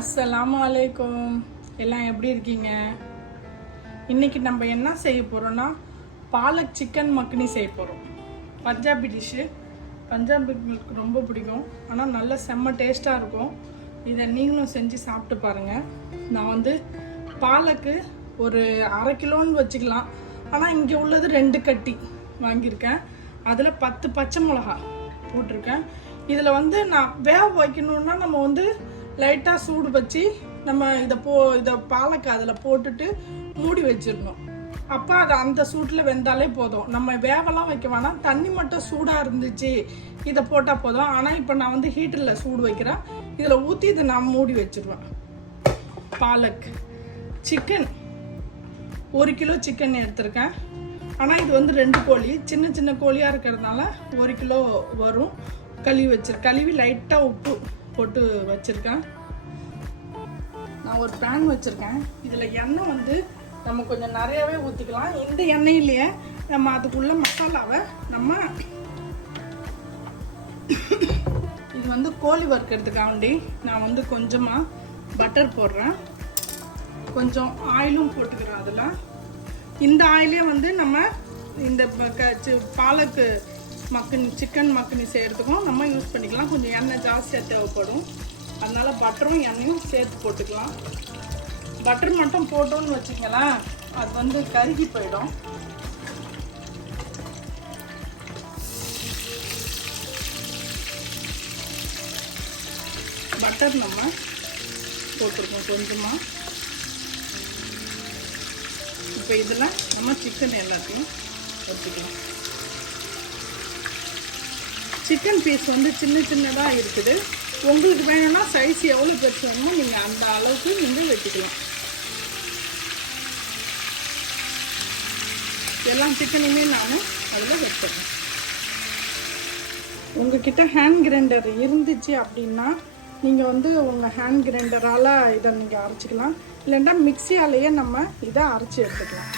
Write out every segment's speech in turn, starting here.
அஸ்ஸலாமு அலைக்கும். எல்லாம் எப்படி இருக்கீங்க? இன்றைக்கி நம்ம என்ன செய்ய போகிறோன்னா பாலக் சிக்கன் மக்னி செய்ய போகிறோம். பஞ்சாபி டிஷ்ஷு. பஞ்சாபிகளுக்கு ரொம்ப பிடிக்கும், ஆனால் நல்ல செம்ம டேஸ்ட்டாக இருக்கும். இதை நீங்களும் செஞ்சு சாப்பிட்டு பாருங்கள். நான் வந்து பாலக்கு ஒரு 1/2 கிலோன்னு வச்சுக்கலாம், ஆனால் இங்கே உள்ளது 2 கட்டி வாங்கியிருக்கேன். அதில் 10 பச்சை மிளகா போட்டிருக்கேன். இதில் வந்து நான் வேக வைக்கணுன்னா நம்ம வந்து லைட்டாக சூடு வச்சு நம்ம இதை பாலக்கு அதில் போட்டுட்டு மூடி வச்சிடணும். அப்போ அது அந்த சூட்டில் வெந்தாலே போதும். நம்ம வேகலாம் வைக்க வேணாம், தண்ணி மட்டும் சூடாக இருந்துச்சு இதை போட்டால் போதும். ஆனால் இப்போ நான் வந்து ஹீட்டரில் சூடு வைக்கிறேன். இதில் ஊற்றி இதை நான் மூடி வச்சிடுவேன். பாலக் சிக்கன் 1 கிலோ சிக்கன் எடுத்திருக்கேன். ஆனால் இது வந்து 2 கோழி, சின்ன சின்ன கோழியாக இருக்கிறதுனால 1 கிலோ வரும். கழுவி லைட்டாக உப்பு போட்டு வச்சுருக்கேன். நான் ஒரு பேன் வச்சுருக்கேன். இதில் எண்ணெய் வந்து நம்ம கொஞ்சம் நிறையாவே ஊற்றிக்கலாம். இந்த எண்ணெயிலேயே நம்ம அதுக்குள்ள மசாலாவை இது வந்து கோழி வறுக்கிறதுக்காண்டி நான் வந்து கொஞ்சமாக பட்டர் போடுறேன், கொஞ்சம் ஆயிலும் போட்டுக்கிறேன். அதில் இந்த ஆயிலே வந்து நம்ம இந்த பாலக்கு மக்னி சிக்கன் மக்னி செய்கிறதுக்கும் நம்ம யூஸ் பண்ணிக்கலாம். கொஞ்சம் எண்ணெய் ஜாஸ்தியாக தேவைப்படும், அதனால் பட்டரும் எண்ணெயும் சேர்த்து போட்டுக்கலாம். பட்டர் மட்டும் போட்டோன்னு வச்சுக்கலாம், அது வந்து கருகி போயிடும். பட்டர் நம்ம போட்டிருக்கோம் கொஞ்சமாக. இப்போ இதில் நம்ம சிக்கன் எல்லாத்தையும் வச்சுக்கலாம். சிக்கன் பீஸ் வந்து சின்ன சின்னதாக இருக்குது. உங்களுக்கு வேணும்னா சைஸ் எவ்வளோ பெருசு வேணுமோ நீங்கள் அந்த அளவுக்கு நீங்கள் வெட்டிக்கலாம். எல்லா சிக்கனையுமே நான் அதில் வச்சிடுறேன். உங்ககிட்ட ஹேண்ட் கிரைண்டர் இருந்துச்சு அப்படின்னா நீங்கள் வந்து உங்கள் ஹேண்ட் கிரைண்டரால் இதை நீங்கள் அரைச்சிக்கலாம். இல்லைன்னா மிக்சியாலேயே நம்ம இதை அரைச்சி எடுத்துக்கலாம்.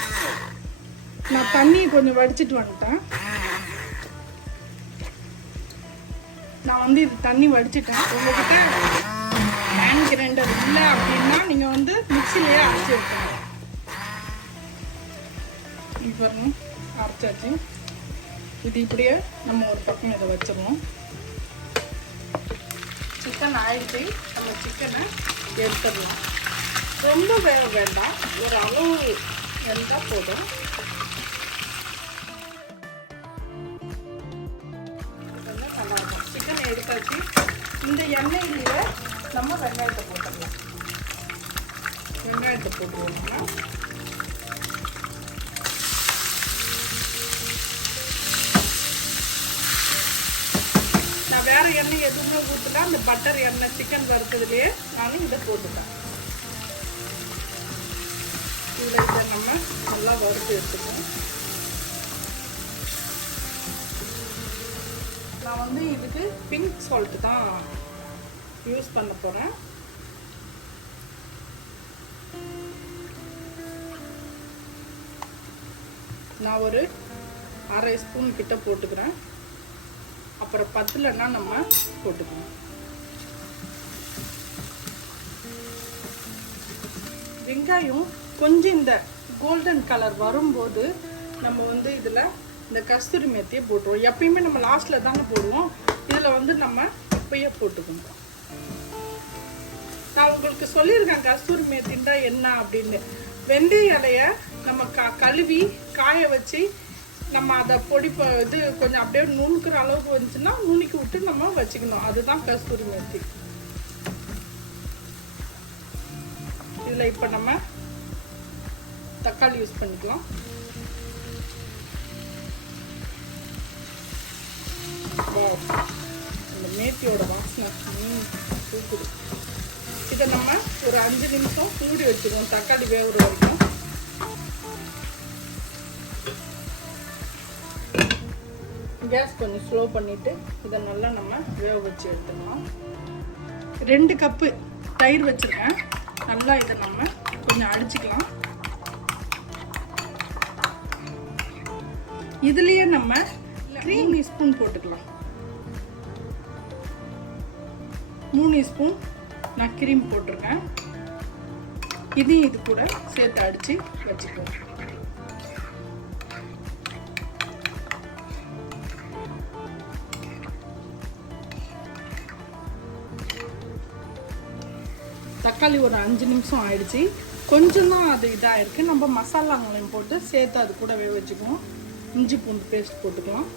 நான் தண்ணியை கொஞ்சம் வடிச்சிட்டு வந்துட்டேன். நான் வந்து இது தண்ணி வடிச்சிட்டேன். உங்ககிட்ட ஹேண்ட் கிரைண்டர் இல்லை அப்படின்னா நீங்கள் வந்து மிக்சிலேயே அரைச்சி எடுத்துக்கலாம். இப்போ அரைச்சாச்சு. இது இப்படியே நம்ம ஒரு பக்கம் இதை வச்சிடணும். சிக்கன் ஆயிடுச்சு. நம்ம சிக்கனை எடுத்துடலாம். ரொம்ப வேக வேண்டாம், ஒரு அளவு வெந்தால் போதும். சிக்கனை எடுத்தாச்சு. இந்த எண்ணெயிலேயே நம்ம வெங்காயத்தை போட்டுடலாம். வெங்காயத்தை போட்டுருவோம்னா நான் வேற எண்ணெய் எதுவுமே ஊற்றல, அந்த பட்டர் எண்ணெய் சிக்கன் வறுத்ததுலேயே நானும் இதை போட்டுட்டேன். இதில் இதை நம்ம நல்லா வறுத்து எடுத்துக்கணும். நான் வந்து இதுக்கு பிங்க் சால்ட் தான் யூஸ் பண்ண போகிறேன். நான் ஒரு 1/2 ஸ்பூன் கிட்ட போட்டுக்கிறேன். அப்புறம் 10லன்னா நம்ம போட்டுக்கணும். வெங்காயம் கொஞ்சம் இந்த கோல்டன் கலர் வரும்போது நம்ம வந்து இதில் இந்த கஸ்தூரி மேத்தியை போட்டுருவோம். எப்பயுமே நம்ம லாஸ்ட்டில் தானே போடுவோம், இதில் வந்து நம்ம இப்பயே போட்டுக்கணும். நான் உங்களுக்கு சொல்லியிருக்கேன் கஸ்தூரி மேத்தின்றா என்ன அப்படின்னு. வெந்தய இலையை நம்ம கழுவி காய வச்சு நம்ம அதை இது கொஞ்சம் அப்படியே நுணுக்கிற அளவுக்கு வந்துச்சுன்னா நுணுக்கி விட்டு நம்ம வச்சுக்கணும். அதுதான் கஸ்தூரி மேத்தி. இதில் இப்போ நம்ம தக்காளி யூஸ் பண்ணிக்கலாம். இந்த மேத்தியோட வாசனை தூக்குது. இதை நம்ம ஒரு 5 நிமிஷம் மூடி வச்சுருவோம், தக்காளி வேகுற வரைக்கும். கேஸ் கொஞ்சம் ஸ்லோ பண்ணிவிட்டு இதை நல்லா நம்ம வேக வச்சு எடுத்துக்கலாம். 2 கப்பு தயிர் வச்சுருக்கேன். நல்லா இதை நம்ம கொஞ்சம் அடிச்சுக்கலாம். இதுலேயே நம்ம 3 ஸ்பூன் போட்டுக்கலாம். 3 ஸ்பூன் நான் கிரீம் போட்டிருக்கேன். இதையும் இது கூட சேர்த்து அடித்து வச்சுக்குவோம். தக்காளி ஒரு 5 நிமிஷம் ஆயிடுச்சு. கொஞ்சம் தான் அது இதாக இருக்குது. நம்ம மசாலாங்களையும் போட்டு சேர்த்து அது கூட வேக வச்சுக்குவோம். இஞ்சி பூண்டு பேஸ்ட் போட்டுக்கலாம்.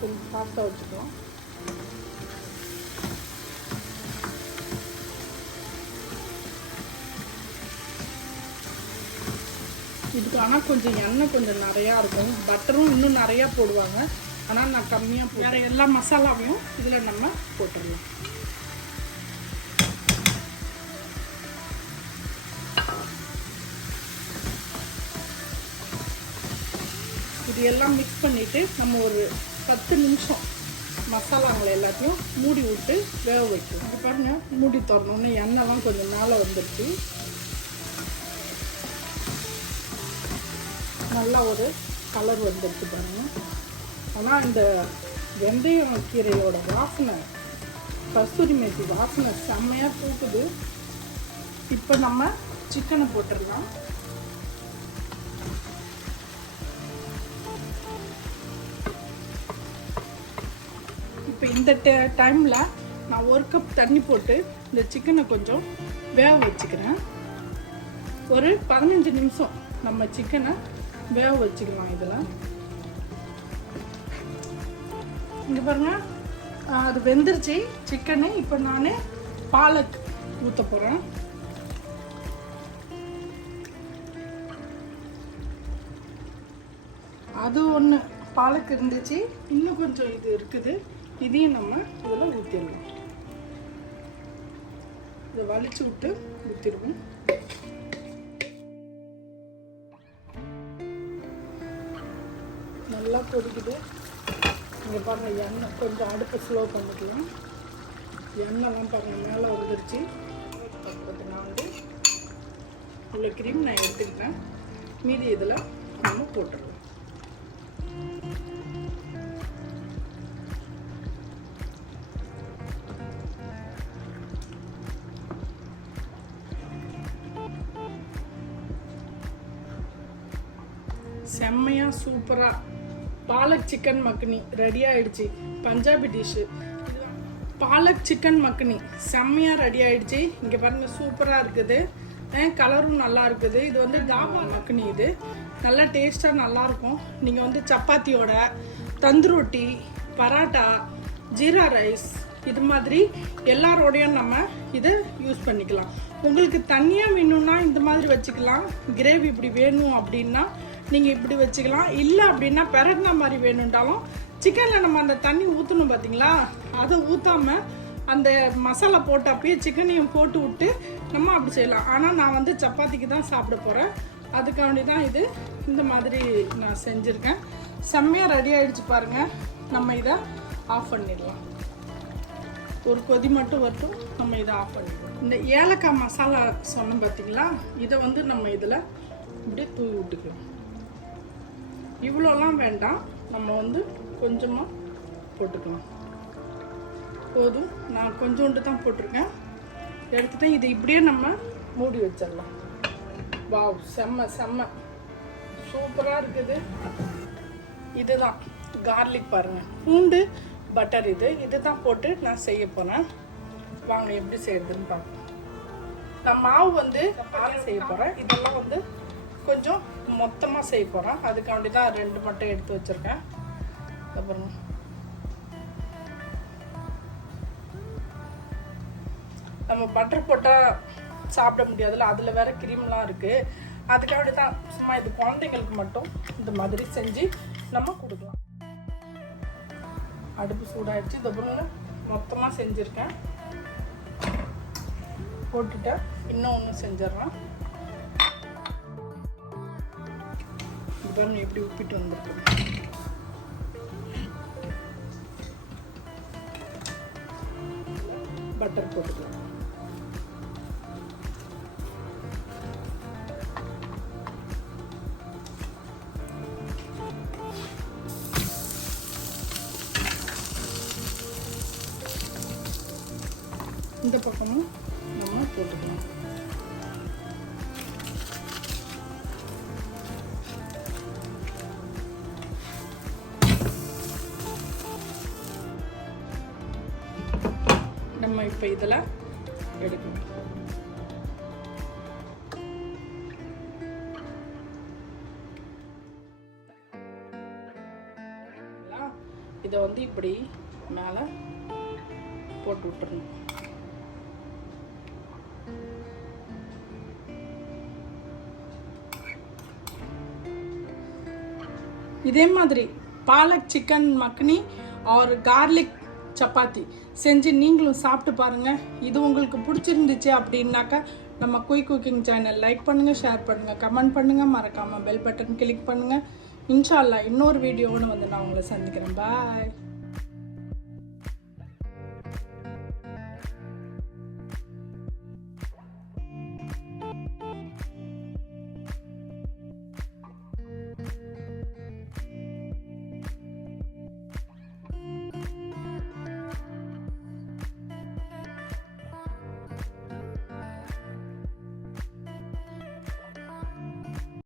கொஞ்சம் ஃபாஸ்ட்டாக வச்சுக்கலாம். இதுக்கு ஆனால் கொஞ்சம் எண்ணெய் கொஞ்சம் நிறையா இருக்கும். பட்டரும் இன்னும் நிறையா போடுவாங்க. ஆனால் நான் கம்மியாக வேறு எல்லா மசாலாவையும் இதில் நம்ம போட்டுடலாம். இது எல்லாம் மிக்ஸ் பண்ணிவிட்டு நம்ம ஒரு 10 நிமிஷம் மசாலாங்களை எல்லாத்தையும் மூடி விட்டு வேக வைக்கணும். இது பாருங்கள், மூடி திறந்தோன்னே எண்ணெய்லாம் கொஞ்சம் மேலே வந்துடுச்சு. நல்லா ஒரு கலர் வந்துடுச்சு பாருங்கள். ஆனால் இந்த வெந்தயம் கீரையோட வாசனை, கஸ்தூரி மேத்தி வாசனை செம்மையாக தூக்குது. இப்போ நம்ம சிக்கனை போட்டுடலாம். இப்போ இந்த டைமில் நான் 1 கப் தண்ணி போட்டு இந்த சிக்கனை கொஞ்சம் வேக வச்சுக்கிறேன். ஒரு 15 நிமிஷம் நம்ம சிக்கனை வேக வச்சுக்கலாம். இதில் இங்கே பாருங்கள், அது வெந்துருச்சு சிக்கனு. இப்போ நான் பாலக் ஊற்ற போகிறேன். அது ஒன்று பாலக் இருந்துச்சு, இன்னும் கொஞ்சம் இது இருக்குது. இதையும் நம்ம இதில் ஊற்றிடலாம். இதை வலிச்சு விட்டு ஊற்றிடுவோம். நல்லா கொதிக்குது. இங்கே பாருங்கள், எண்ணெய் கொஞ்சம் அடுப்பை ஸ்லோ பண்ணிக்கலாம். எண்ணெய்லாம் பாருங்கள் மேலே வந்துருச்சு. நான் வந்து இவ்வளோ கிரீம் நான் எடுத்துக்கிட்டேன். மீதி இதில் நம்ம போட்டுடலாம். செம்மையாக சூப்பராக பாலக் சிக்கன் மக்னி ரெடி ஆகிடுச்சு. பஞ்சாபி டிஷ்ஷு பாலக் சிக்கன் மக்னி செம்மையாக ரெடி ஆகிடுச்சு. இங்கே பாருங்கள், சூப்பராக இருக்குது. கலரும் நல்லா இருக்குது. இது வந்து தாபா மக்னி. இது நல்லா டேஸ்ட்டாக நல்லாயிருக்கும். நீங்கள் வந்து சப்பாத்தியோட, தந்து ரொட்டி, பராட்டா, ஜீரா ரைஸ் இது மாதிரி எல்லாரோடையும் நம்ம இதை யூஸ் பண்ணிக்கலாம். உங்களுக்கு தனியாக வேணும்னா இந்த மாதிரி வச்சுக்கலாம். கிரேவி இப்படி வேணும் அப்படின்னா நீங்கள் இப்படி வச்சுக்கலாம். இல்லை அப்படின்னா பெரட்னா மாதிரி வேணுன்றாலும் சிக்கனில் நம்ம அந்த தண்ணி ஊற்றணும் பார்த்தீங்களா, அதை ஊற்றாமல் அந்த மசாலா போட்டு அப்படியே சிக்கனையும் போட்டு விட்டு நம்ம அப்படி செய்யலாம். ஆனால் நான் வந்து சப்பாத்திக்கு தான் சாப்பிட போகிறேன். அதுக்காண்டி தான் இது இந்த மாதிரி நான் செஞ்சுருக்கேன். செம்மையாக ரெடி ஆகிடுச்சு பாருங்கள். நம்ம இதை ஆஃப் பண்ணிடலாம். ஒரு கொதி மட்டும் வரட்டும், நம்ம இதை ஆஃப் பண்ணிடுவோம். இந்த ஏலக்காய் மசாலா சொன்னோம் பார்த்தீங்களா, இதை வந்து நம்ம இதில் இப்படியே தூவி விட்டுக்கலாம். இவ்வளோலாம் வேண்டாம், நம்ம வந்து கொஞ்சமாக போட்டுக்கலாம். போதும், நான் கொஞ்சோண்டு தான் போட்டிருக்கேன். எடுத்துட்டேன். இது இப்படியே நம்ம மூடி வச்சிடலாம். வாவ், செம்ம செம்ம சூப்பராக இருக்குது. இதுதான் கார்லிக் பாருங்கள், பூண்டு பட்டர். இது தான் போட்டு நான் செய்ய போகிறேன். வாங்க எப்படி செய்யறதுன்னு பார்ப்போம். நான் மாவு வந்து பால் செய்ய போகிறேன். இதெல்லாம் வந்து கொஞ்சம் மொத்தமாக செய்ய போகிறேன். அதுக்காண்டி தான் 2 மட்டும் எடுத்து வச்சுருக்கேன். அப்புறம் நம்ம பட்டர் போட்டால் சாப்பிட முடியாதுல்ல, அதில் வேறு க்ரீம்லாம் இருக்குது. அதுக்காண்டி தான் சும்மா இது குழந்தைங்களுக்கு மட்டும் இந்த மாதிரி செஞ்சு நம்ம கொடுக்கலாம். அடுப்பு சூடாகிடுச்சு. இதுக்கப்புறம் மொத்தமாக செஞ்சுருக்கேன். போட்டுட்டு இன்னும் ஒன்று செஞ்சிடறேன். பாருங்க எப்படி உப்பிட்டு வந்துருக்கு. பட்டர் போட்டுக்கலாம். இந்த பக்கமும் நம்ம போட்டுக்கலாம். நம்ம இப்போ இதில் எடுக்கணும். இதை வந்து இப்படி மேலே போட்டு விட்டுறணும். இதே மாதிரி பாலக் சிக்கன் மக்னி और garlic சப்பாத்தி செஞ்சு நீங்களும் சாப்பிட்டு பாருங்கள். இது உங்களுக்கு பிடிச்சிருந்துச்சு அப்படின்னாக்கா நம்ம குயிக் குக்கிங் சேனல் லைக் பண்ணுங்கள், ஷேர் பண்ணுங்கள், கமெண்ட் பண்ணுங்கள், மறக்காமல் பெல் பட்டன் கிளிக் பண்ணுங்கள். இன்ஷா அல்லாஹ் இன்னொரு வீடியோன்னு வந்து நான் உங்களை சந்திக்கிறேன். பாய்.